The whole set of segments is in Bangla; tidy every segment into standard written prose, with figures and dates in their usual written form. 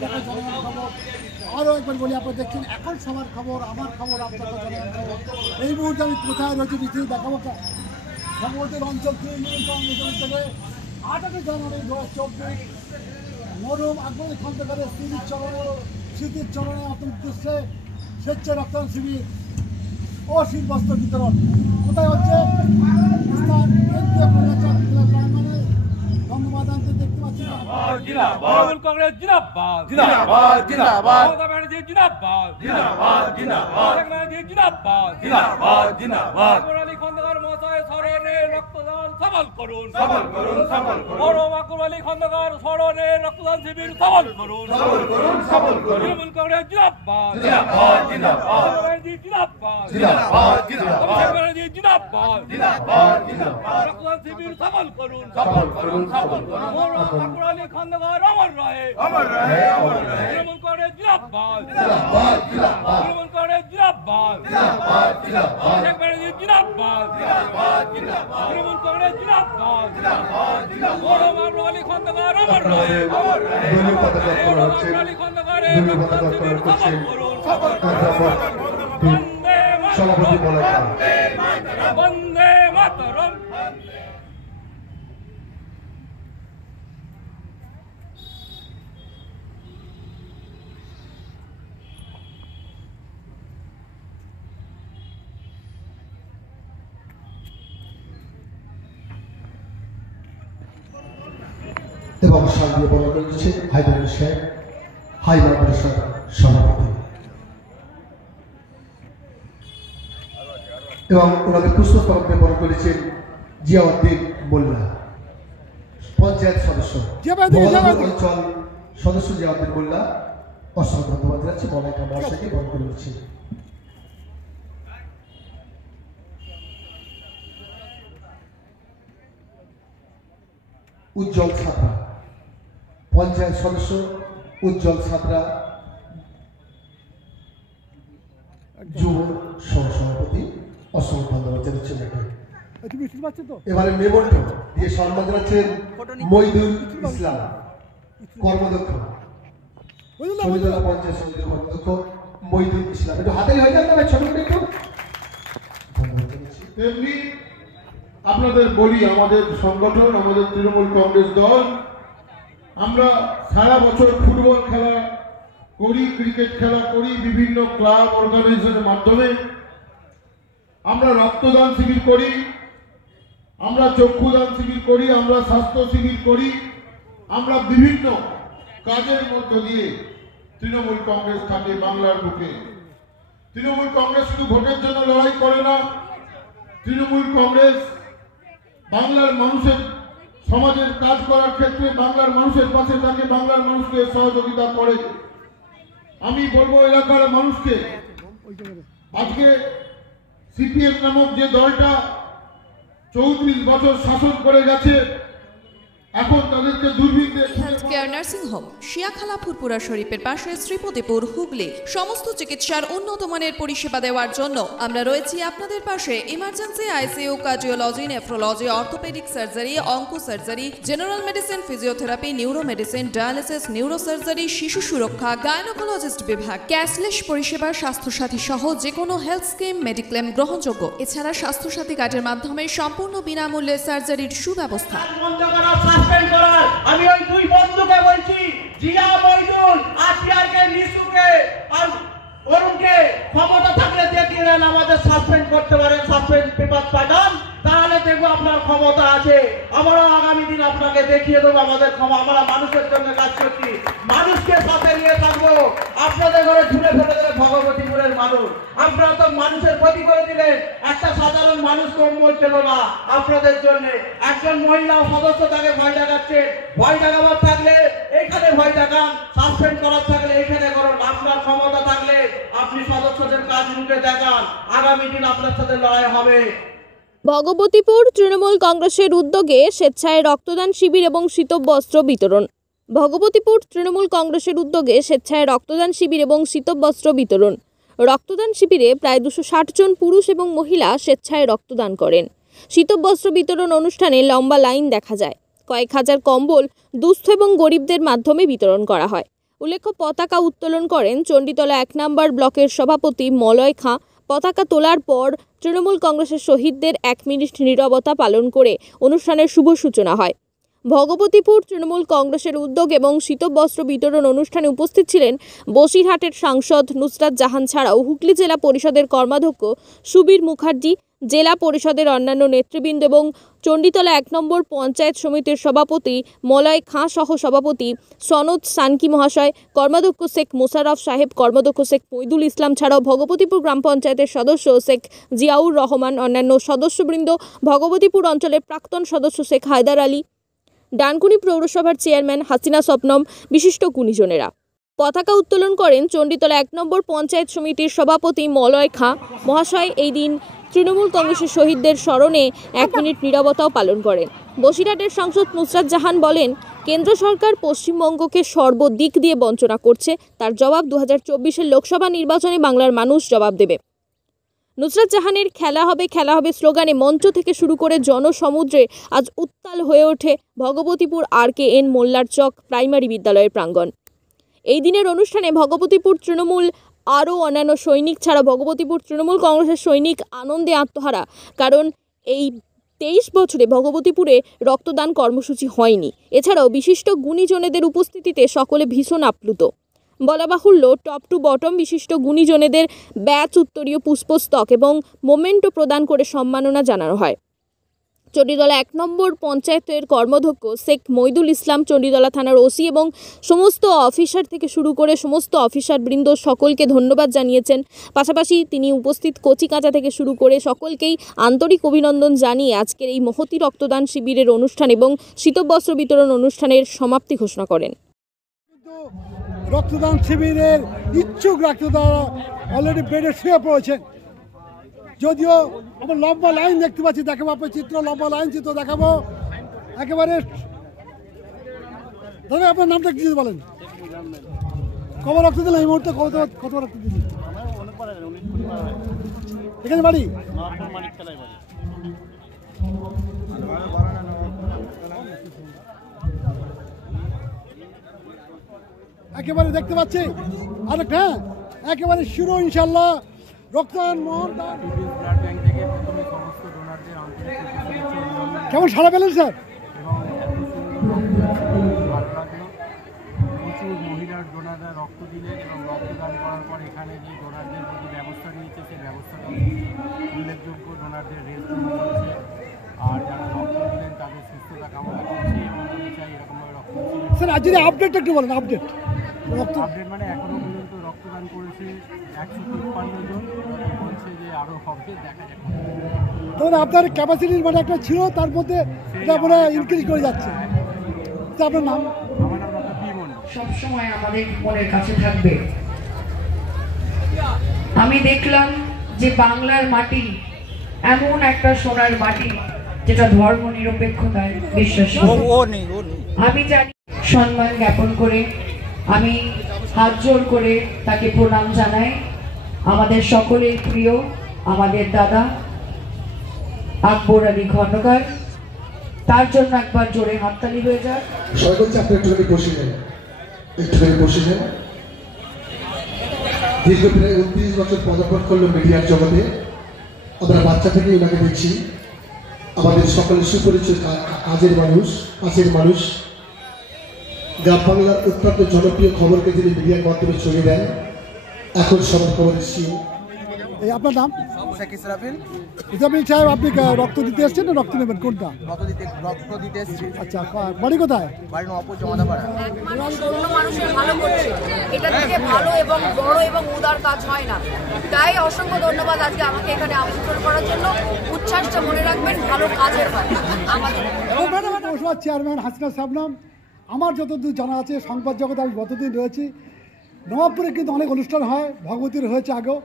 খবর আরও একবার বলি, আপনারা দেখছেন এখন সবার খবর, আমার খবর, আপনার জনগণের খবর। এই মুহূর্তে আমি কোথায় রয়েছি বিস্তারিত দেখাবো। সম্ভবতের অঞ্চল তৃণমূল কংগ্রেসের উদ্যোগে 28 জানুয়ারি 2024 মরহুম আকবর আলী খন্দকারের স্মৃতির চরণে উদ্দেশ্যে স্বেচ্ছায় রক্তদান শিবির ও শীতবস্ত্র বিতরণ কোথায় হচ্ছে? স্থান কেন্দ্রীয় প্রাঙ্গণে। ধন্যবাদ আনতে দেখতে পাচ্ছি তৃণমূল কংগ্রেস জিন্দাবাদ, জিন্দাবাদ জিন্দাবাদ মমতা ব্যানার্জি জিন্দাবাদ, জিন্দাবাদ জিন্দাবাদ শেখ ব্যানার্জি জিন্দাবাদ, জিন্দাবাদ জিন্দাবাদ আকবর আলী খন্দকার মহাশয় স্মরণে রক্তদান সফল করুন, সফল করুন সফল করুন মরহুম আকবর আলী খন্দকার স্মরণে রক্তদান শিবির সফল করুন, সফল করুন সফল করুন তৃণমূল কংগ্রেস জিন্দাবাদ, জিন্দাবাদ জিন্দাবাদ মমতা ব্যানার্জি জিন্দাবাদ, জিন্দাবাদ জিন্দাবাদ শেখ ব্যানার্জি জিন্দাবাদ, জিন্দাবাদ জিন্দাবাদ রক্তদান শিবির সফল করুন, সফল করুন সফল করুন মরহুম আকবর আলী খন্দকার অমর রহে, অমর রহে অমর রহে তৃণমূল কংগ্রেস জিন্দাবাদ, জিন্দাবাদ জিন্দাবাদ তৃণমূল কংগ্রেস জিন্দাবাদ, জিন্দাবাদ জিন্দাবাদ শেখ ব্যানার্জি জিন্দাবাদ, জিন্দাবাদ জিন্দাবাদ তৃণমূল কংগ্রেস জিন্দাবাদ, জিন্দাবাদ জিন্দাবাদ মরহুম আকবর আলী খন্দকার অমর রহে, অমর রহে দলীয় পতাকা করা মরহুম হচ্ছে, আকবর আলী খন্দকারের দলীয় রক্তদান পতাকা শিবির করা সফল হচ্ছে। করুন, বন্দে সভাপতি বলা বন্দে মাতরম। এবং শান্তি বলা করেছে হায়দারুল শেখ হাইবার পরিষদ সভাপতি এবং ওনাদের পুষ্পস্তবক বরণ করেছেন জিয়াউদ্দিন মোল্লা পঞ্চায়েত সদস্য অঞ্চল সদস্য জিয়াউদ্দিন মোল্লা। অসংখ্য ধন্যবাদ জানাচ্ছি। মলাইকা মহাশয়কে বরণ করে নিচ্ছি। উজ্জ্বল ছাত্রা পঞ্চায়েত সদস্য উজ্জ্বল ছাত্রা যুব সহসভাপতি অসংখ্য ধন্যবাদ জানাচ্ছেন। এবারে মেমোন্টো দিয়ে সম্মান জানাচ্ছেন মইদুল ইসলাম কর্মদক্ষ শহীদুল্লাহ পঞ্চায়েত সমিতির কর্মদক্ষ মইদুল ইসলাম। একটু হাতালি হয়ে যান না ভাই, ছোট করে একটু ধন্যবাদ জানাচ্ছি। তেমনি আপনাদের বলি, আমাদের সংগঠন, আমাদের তৃণমূল কংগ্রেস দল, আমরা সারা বছর ফুটবল খেলা করি, ক্রিকেট খেলা করি, বিভিন্ন ক্লাব অর্গানাইজেশনের মাধ্যমে আমরা রক্তদান শিবির করি, আমরা চক্ষুদান শিবির করি, আমরা স্বাস্থ্য শিবির করি, আমরা বিভিন্ন কাজের মধ্য দিয়ে তৃণমূল কংগ্রেস থাকে বাংলার বুকে। তৃণমূল কংগ্রেস শুধু ভোটের জন্য লড়াই করে না, তৃণমূল কংগ্রেস বাংলার মানুষের সমাজের কাজ করার ক্ষেত্রে বাংলার মানুষের পাশে থাকে, বাংলার মানুষকে সহযোগিতা করে। আমি বলবো এলাকার মানুষকে, আজকে সিপিএম নামক যে দলটা 34 বছর শাসন করে গেছে, এখন তাদেরকে দুর্ভিক্ষে care nursing home Shiakhala Furfura শরীফের পাশে শ্রীপতিপুর হুগলি। সমস্ত চিকিৎসার উন্নত মানের পরিষেবা দেওয়ার জন্য আমরা রয়েছি আপনাদের পাশে। Emergency, ICU, cardiology, nephrology, orthopaedic surgery, onco surgery, general medicine, physiotherapy, neuro medicine, dialysis, neuro surgery, শিশু সুরক্ষা, গাইনোকোলজিস্ট বিভাগ, ক্যাশলেস পরিষেবা, স্বাস্থ্যসাথী সহ যে কোনো হেলথ স্কিম, মেডিক্লেম গ্রহণযোগ্য। এছাড়া স্বাস্থ্যসাথী কার্ডের মাধ্যমে সম্পূর্ণ বিনামূল্যে সার্জারির সুব্যবস্থা। আমি ওই দুই বন্ধুকে বলছি, জিয়া মইদুল, আসিয়ারকে, নিশুকে আর অরুণকে ক্ষমতা থাকলে দেখিয়ে দেন, আমাদের সাসপেন্ড করতে পারেন, সাসপেন্ড পেপার পাঠান, তাহলে দেখবো আপনার ক্ষমতা আছে। আমরাও আগামী দিন আপনাকে দেখিয়ে দেবো আমাদের ক্ষমতা। আমরা মানুষের জন্য কাজ করছি, মানুষকে সাথে নিয়ে থাকবো। আপনাদের ঘরে ছুড়ে ফেলে দেবে ভগবতীপুরের মানুষ, আপনারা তো মানুষের ক্ষতি করে দিলেন। একটা সাধারণ মানুষ কম ছিল না আপনাদের জন্য। একজন মহিলা সদস্য তাকে ভয় দেখাচ্ছে, ভয় দেখাবার থাকলে এইখানে ভয় দেখান, সাসপেন্ড করার থাকলে এইখানে করুন। আপনার ক্ষমতা থাকলে আপনি সদস্যদের কাজ রুখে দেখান, আগামী দিন আপনার সাথে লড়াই হবে। ভগবতীপুর তৃণমূল কংগ্রেসের উদ্যোগে স্বেচ্ছায় রক্তদান শিবির এবং শীতবস্ত্র বিতরণ। ভগবতীপুর তৃণমূল কংগ্রেসের উদ্যোগে স্বেচ্ছায় রক্তদান শিবির এবং শীতবস্ত্র বিতরণ। রক্তদান শিবিরে প্রায় 260 জন পুরুষ এবং মহিলা স্বেচ্ছায় রক্তদান করেন। শীতবস্ত্র বিতরণ অনুষ্ঠানে লম্বা লাইন দেখা যায়। কয়েক হাজার কম্বল দুস্থ এবং গরিবদের মাধ্যমে বিতরণ করা হয়। উল্লেখ্য পতাকা উত্তোলন করেন চণ্ডীতলা 1 নম্বর ব্লকের সভাপতি মলয় খাঁ। পতাকা তোলার পর তৃণমূল কংগ্রেসের শহীদদের 1 মিনিট নীরবতা পালন করে অনুষ্ঠানের শুভ সূচনা হয়। ভগবতীপুর তৃণমূল কংগ্রেসের উদ্যোগ এবং শীতবস্ত্র বিতরণ অনুষ্ঠানে উপস্থিত ছিলেন বসিরহাটের সাংসদ নুসরাত জাহান ছাড়াও হুগলি জেলা পরিষদের কর্মাধ্যক্ষ সুবীর মুখার্জি, জেলা পরিষদের অন্যান্য নেতৃবৃন্দ এবং চণ্ডীতলা 1 নম্বর পঞ্চায়েত সমিতির সভাপতি মলয় খাঁ সহ সভাপতি সনদ সানকি মহাশয়, কর্মাধ্যক্ষ শেখ মোশাররফ সাহেব, কর্মাধ্যক্ষ শেখ মইদুল ইসলাম ছাড়াও ভগবতীপুর গ্রাম পঞ্চায়েতের সদস্য শেখ জিয়াউর রহমান, অন্যান্য সদস্যবৃন্দ, ভগবতীপুর অঞ্চলের প্রাক্তন সদস্য শেখ হায়দার আলী, ডানকুনি পৌরসভার চেয়ারম্যান হাসিনা স্বপ্নম, বিশিষ্ট গুণীজনেরা। পতাকা উত্তোলন করেন চণ্ডীতলা 1 নম্বর পঞ্চায়েত সমিতির সভাপতি মলয় খাঁ মহাশয়। এই দিন তৃণমূল কংগ্রেসের শহীদদের স্মরণে 1 মিনিট নীরবতাও পালন করেন। বসিরহাটের সাংসদ নুসরাত জাহান বলেন, কেন্দ্র সরকার পশ্চিমবঙ্গকে সর্বদিক দিয়ে বঞ্চনা করছে, তার জবাব 2024-এর লোকসভা নির্বাচনে বাংলার মানুষ জবাব দেবে। নুসরাত জাহানের খেলা হবে স্লোগানে মঞ্চ থেকে শুরু করে জনসমুদ্রে আজ উত্তাল হয়ে ওঠে ভগবতীপুর RKN মোল্লার চক প্রাইমারি বিদ্যালয়ের প্রাঙ্গণ। এই দিনের অনুষ্ঠানে ভগবতীপুর তৃণমূল আরও অন্যান্য সৈনিক ছাড়া ভগবতীপুর তৃণমূল কংগ্রেসের সৈনিক আনন্দে আত্মহারা, কারণ এই 23 বছরে ভগবতীপুরে রক্তদান কর্মসূচি হয়নি। এছাড়াও বিশিষ্ট গুণীজনেদের উপস্থিতিতে সকলে ভীষণ আপ্লুত। বলা বাহুল্য, টপ টু বটম বিশিষ্ট গুণীজনেদের ব্যাচ, উত্তরীয় পুষ্পস্তক এবং মোমেন্টো প্রদান করে সম্মাননা জানানো হয়। চণ্ডীতলা 1 নম্বর পঞ্চায়েতের কর্মাধ্যক্ষ শেখ মইদুল ইসলাম, চণ্ডীতলা থানার ওসি এবং সমস্ত অফিসার থেকে শুরু করে সমস্ত অফিসারবৃন্দ সকলকে ধন্যবাদ জানিয়েছেন। পাশাপাশি তিনি উপস্থিত কচিকাঁচা থেকে শুরু করে সকলকেই আন্তরিক অভিনন্দন জানিয়ে আজকের এই মহতী রক্তদান শিবিরের অনুষ্ঠান এবং শীতবস্ত্র বিতরণ অনুষ্ঠানের সমাপ্তি ঘোষণা করেন। রক্তদান শিবিরের ইচ্ছুক রক্তদাতা অলরেডি বেডে শুয়ে পড়েছেন। যদিও আমরা লম্বা লাইন দেখতে পাচ্ছি, দেখাবো আপনার চিত্র, লম্বা লাইন চিত্র দেখাবো একেবারে। দাদা আপনার নামটা কি বলেন? কবে রক্ত দিলেন এই মুহূর্তে? কত রক্ত দিলেন? এখানে বাড়ি? একেবারে দেখতে পাচ্ছি আরেকটা, একেবারে শুরু ইনশাল্লাহ রক্তদান মহদান। কেমন সাড়া পেলেন স্যার? প্রচুর মহিলার ডোনাররা রক্ত দিলেন এবং রক্তদান করার পর এখানে যে ডোনারদের প্রতি ব্যবস্থা নিয়েছে সেই ব্যবস্থাটা উল্লেখযোগ্য। ডোনারদের রেস্ট চলছে আর যারা রক্ত দিলেন তাদের সুস্থতা কামনা করছি এবং আমি চাই এরকমভাবে রক্ত। স্যার আজ যদি আপডেটটা একটু বলেন। আপডেট মানে এখনো পর্যন্ত রক্তদান করেছে 153 জন, বলছে যে আরও হবে, দেখা যাক। তখন আপনার ক্যাপাসিটির মানে একটা ছিল, তার মধ্যে এটা মানে ইনক্রিজ করে যাচ্ছে। আপনার নাম? আমার নাম ডক্টর পি মন্ডল। সবসময় আমাদের মনের কাছে থাকবে। আমি দেখলাম যে বাংলার মাটি এমন একটা সোনার মাটি যেটা ধর্ম নিরপেক্ষতায় বিশ্বাসী। আমি জানি, সম্মান জ্ঞাপন করে আমি হাত জোর করে তাকে প্রণাম জানাই। আমাদের সকলের প্রিয় আমাদের দাদা আকবর আলী খন্দকার, তার জন্য একবার জোরে হাততালি হয়ে যাক। সর্বোচ্চ আপনি একটুখানি বসে নেন। দীর্ঘ প্রায় 29 বছর পদার্পণ করলো মিডিয়ার জগতে। আমরা বাচ্চা থেকে ওনাকে দেখছি, আমাদের সকলের সুপরিচিত কাছের মানুষ। গ্রাম বাংলার অত্যন্ত জনপ্রিয় খবরকে তিনি মিডিয়ার মাধ্যমে ছড়িয়ে দেন। এখন সবার খবর এসেছি। এই আপনার নাম? শেখ ইসরাফিল। ইসরাফিল সাহেব, আপনি রক্ত দিতে এসছেন না রক্ত নেবেন? কোনটা? রক্ত দিতে এসেছি। আচ্ছা, বাড়ি কোথায়? বাড়ি নবাবপুর জমাদাপাড়া। মানুষের ভালো করছে, এটা থেকে ভালো এবং বড় এবং উদার কাজ হয় না। তাই অসংখ্য ধন্যবাদ আজকে আমাকে এখানে আমন্ত্রণ করার জন্য। উচ্ছ্বাসটা মনে রাখবেন, ভালো কাজের হয় আমাদের। পৌরসভার চেয়ারম্যান হাসিনা স্বপ্নম। আমার যতদূর জানা আছে সংবাদ জগতে আমি গতদিন রয়েছি, নবাবপুরে কিন্তু অনেক অনুষ্ঠান হয়, ভগবতীর হয়েছে আগেও,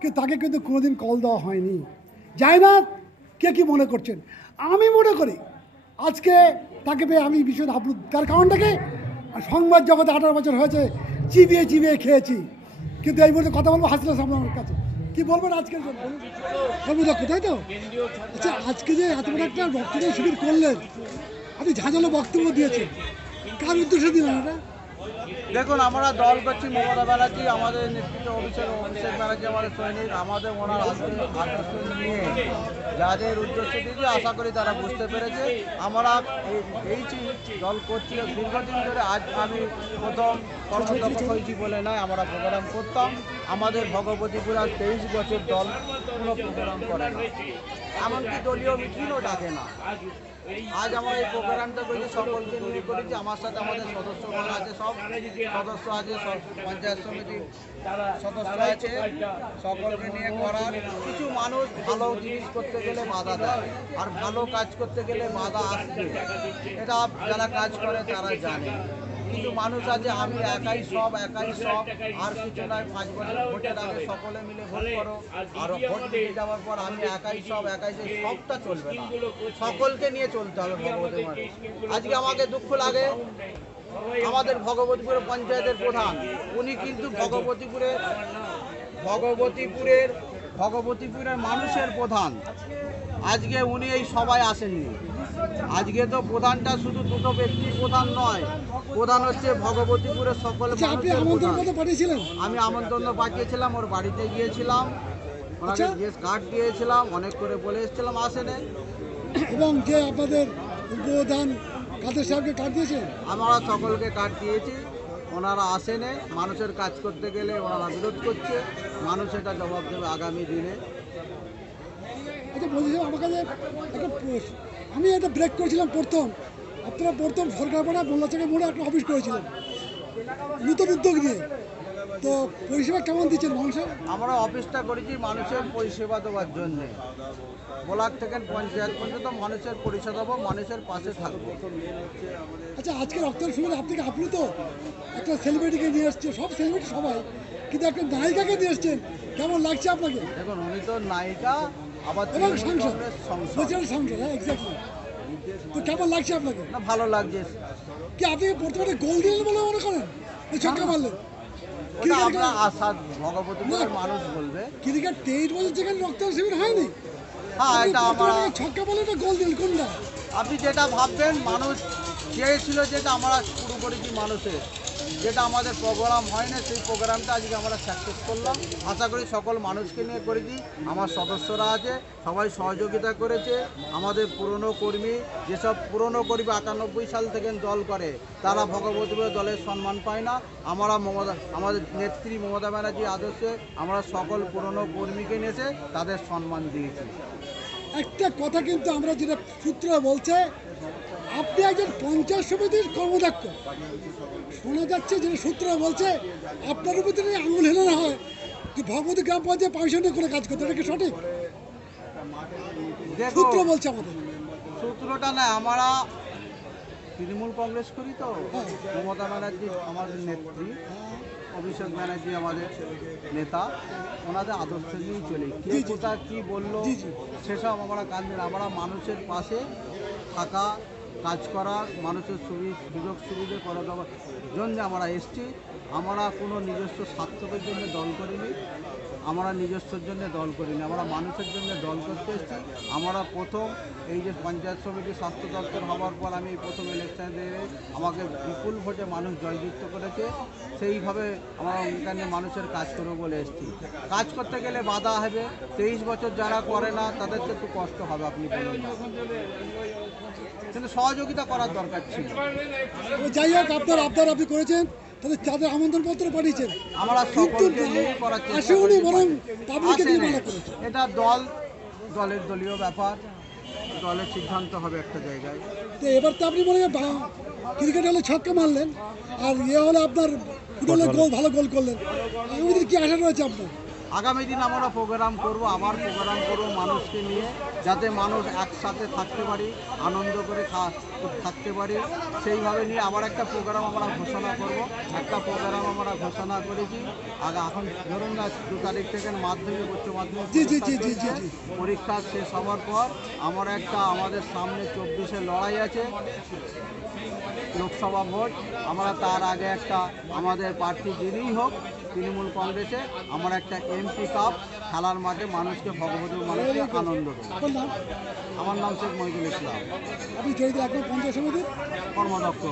কিন্তু তাকে কিন্তু কোনোদিন কল দেওয়া হয়নি। যাই না কে কি মনে করছেন, আমি মনে করি আজকে তাকে পেয়ে আমি ভীষণ আপ্লুত। তার কারণটাকে সংবাদ জগতে 18 বছর হয়েছে চিবিয়ে খেয়েছি, কিন্তু এই মুহূর্তে কথা বলবো হাসিনা স্বপ্নমের কাছে। কি বলবেন আজকের জন্য? কোথায় তো? আচ্ছা, আজকে যে এত বড় একটা রক্তদান শিবির করলেন, আপনি ঝাঁঝালো বক্তব্য দিয়েছেন, কার উদ্দেশ্যে দিলেন এটা? দেখুন, আমরা দল করছি মমতা ব্যানার্জি, আমাদের নেতৃত্বে অভিষেক ব্যানার্জি আমাদের সৈনিক, আমাদের ওনার আদর্শ নিয়ে যাদের উদ্দেশ্য দিয়েছি আশা করি তারা বুঝতে পেরেছে। আমরা এই দল করছি দীর্ঘদিন ধরে। আজ আমি প্রথম কর্মদক্ষ হয়েছি বলে নয়, আমরা প্রোগ্রাম করতাম। আমাদের ভগবতীপুরা 23 বছর দল কোনো প্রোগ্রাম করে না, এমনকি দলীয় মিটিংও ডাকে না। আজ আমরা এই প্রোগ্রামটা করেছি, সকলকে নিয়ে করেছি। আমার সাথে আমাদের সদস্যগণ আছে, সব সদস্য আছে, সব পঞ্চায়েত সমিতির সদস্য আছে, সকলকে নিয়ে করার। কিছু মানুষ ভালো জিনিস করতে গেলে বাধা দেয়, আর ভালো কাজ করতে গেলে বাধা আসবে, এটা যারা কাজ করে তারা জানে। কিছু মানুষ আছে আমি একাই সব আর কিছু নয়, 5 বছর ভোটের আগে সকলে মিলে ভোট করো, আর ভোট দিয়ে যাওয়ার পর আমি একাই সেই সবটা চলবে না, সকলকে নিয়ে চলতে হবে ভগবতী মাঠে। আজকে আমাকে দুঃখ লাগে, আমাদের ভগবতীপুরের পঞ্চায়েতের প্রধান উনি কিন্তু ভগবতীপুরের মানুষের প্রধান। আজকে উনি এই সভায় আসেননি। আজকে তো প্রধানটা শুধু দুটো ব্যক্তির প্রধান নয়, প্রধান হচ্ছে ভগবতীপুরের সকল মানুষের প্রধান। আমি আমন্ত্রণ পাঠিয়েছিলাম, ওর বাড়িতে গিয়েছিলাম, ওনাকে কার্ড দিয়েছিলাম, অনেক করে বলে এসেছিলাম, আসেনে। এবং যে আপনাদের প্রধান কাদের সাহেবকে কার্ড দিয়েছেন? আমরা সকলকে কার্ড দিয়েছি, ওনারা আসেনে। মানুষের কাজ করতে গেলে ওনারা বিরোধ করছে, মানুষ এটা জবাব দেবে আগামী দিনে। আচ্ছা বলছিলাম, আমার কাছে আমি একটা ব্রেক করেছিলাম আপনারা প্রথম সরকারপাড়া মোল্লাচাকে মোড়ে একটা অফিস করেছিলেন নতুন উদ্যোগ নিয়ে, তো পরিষেবা কেমন দিচ্ছেন মানুষের? আমরা অফিসটা করেছি মানুষের পরিষেবা দেওয়ার জন্যে, ব্লক থেকে পঞ্চায়েত পর্যন্ত মানুষের পরিষেবা দেবো, মানুষের পাশে থাকবো। আচ্ছা, আজকে রক্তের সময় আপনি তো একটা সেলিব্রিটিকে নিয়ে এসছেন, সব সেলিব্রিটি সবাই, কিন্তু একটা নায়িকাকে নিয়ে এসছেন, কেমন লাগছে আপনাকে? দেখুন, উনি তো নায়িকা আবার সংসদ, হ্যাঁ এক্স্যাক্টলি। তো কেমন লাগছে আপনাকে? না, ভালো লাগছে। কি আপনি বর্তমানে গোল দিলেন বলে মনে করেন, ছক্কা মারলেন? মানুষ বলবে ক্রিকেট 23 বছর যেখানে রক্তদান শিবির হয়নি, ছক্কা বলে গোল দিলেন কোনটা? আপনি যেটা ভাববেন, মানুষ চেয়েছিল যেটা আমরা শুরু করেছি মানুষের, যেটা আমাদের প্রোগ্রাম হয় না সেই প্রোগ্রামটা আজকে আমরা সাকসেস করলাম। আশা করি সকল মানুষকে নিয়ে করেছি, আমার সদস্যরা আছে সবাই সহযোগিতা করেছে। আমাদের পুরনো কর্মী, যেসব পুরনো কর্মী 98 সাল থেকে দল করে, তারা ভগবতীপুর দলের সম্মান পায় না। আমাদের নেত্রী মমতা ব্যানার্জির আদর্শে আমরা সকল পুরনো কর্মীকে নিয়েছে তাদের সম্মান দিয়েছি। একটা কথা কিন্তু আমরা যেটা সূত্র বলছে, আপনি একজন পঞ্চায়েত সমিতির কর্মদক্ষ, শোনা যাচ্ছে যেটা সূত্র বলছে আপনার উপর যদি আঙুল হেলে না হয় যে ভগবতী গ্রাম পঞ্চায়েত পয়সা নিয়ে করে কাজ করতে, এটা কি সঠিক? সূত্র বলছে আমাদের। সূত্রটা না, আমরা তৃণমূল কংগ্রেস করি তো, মমতা ব্যানার্জি আমাদের নেত্রী, অভিষেক ব্যানার্জি আমাদের নেতা, ওনাদের আদর্শ নিয়েই চলে। কে কোথা কী বললো সেসব আমরা কাঁদবেন। আমরা মানুষের পাশে থাকা, কাজ করার, মানুষের সুযোগ সুবিধা করে দেওয়ার জন্য আমরা এসছি। আমরা কোনো নিজস্ব স্বার্থের জন্য দল করিনি, আমরা নিজস্বর জন্য দল করিনি, আমরা মানুষের জন্য দল করতে এসেছি। আমরা প্রথম এই যে পঞ্চায়েত সমিতি স্বাস্থ্য দপ্তর হওয়ার পর আমি এই প্রথম ইলেকশন দিয়ে আমাকে বিপুল ভোটে মানুষ জয়যুক্ত করেছে, সেইভাবে আমরা এখানে মানুষের কাজ করবো বলে এসেছি। কাজ করতে গেলে বাধা হবে, 23 বছর যারা করে না তাদের তো একটু কষ্ট হবে, আপনি বলুন না, কিন্তু সহযোগিতা করার দরকার ছিল। যাই হোক, আপনি করেছেন, তাদের তাদের আমন্ত্রণপত্র পাঠিয়েছেন, আমরা সকলকে নিয়ে করার চেষ্টা করি। এটা দলের দলীয় ব্যাপার, দলের সিদ্ধান্ত হবে একটা জায়গায়। তো এবার তো আপনি মনে হয় ক্রিকেট হলে ছক্কা মারলেন, আর ইয়ে হলে আপনার ফুটবলে ভালো গোল করলেন, আগামী দিন কি আশা রয়েছে আপনার? আগামী দিন আমরা প্রোগ্রাম করব, আবার প্রোগ্রাম করব মানুষকে নিয়ে, যাতে মানুষ একসাথে থাকতে পারি, আনন্দ করে থাকতে পারি, সেইভাবে নিয়ে আবার একটা প্রোগ্রাম আমরা ঘোষণা করব। একটা প্রোগ্রাম আমরা ঘোষণা করেছি, এখন ধরুন না 2 তারিখ থেকে মাধ্যমিক উচ্চ মাধ্যমিক পরীক্ষা শেষ হওয়ার পর আমরা আমাদের সামনে 24-এ লড়াই আছে, লোকসভা ভোট। আমরা তার আগে আমাদের প্রার্থী যিনিই হোক তৃণমূল কংগ্রেসে, আমরা একটা এমপি কাপ খেলার মাঠে মানুষকে, ভগবতীর মানুষকে আনন্দ দেব। আমার নাম শেখ মহিদুল ইসলাম। আপনি জড়িত এখন পঞ্চায়েত সমিতির কর্মদক্ষ।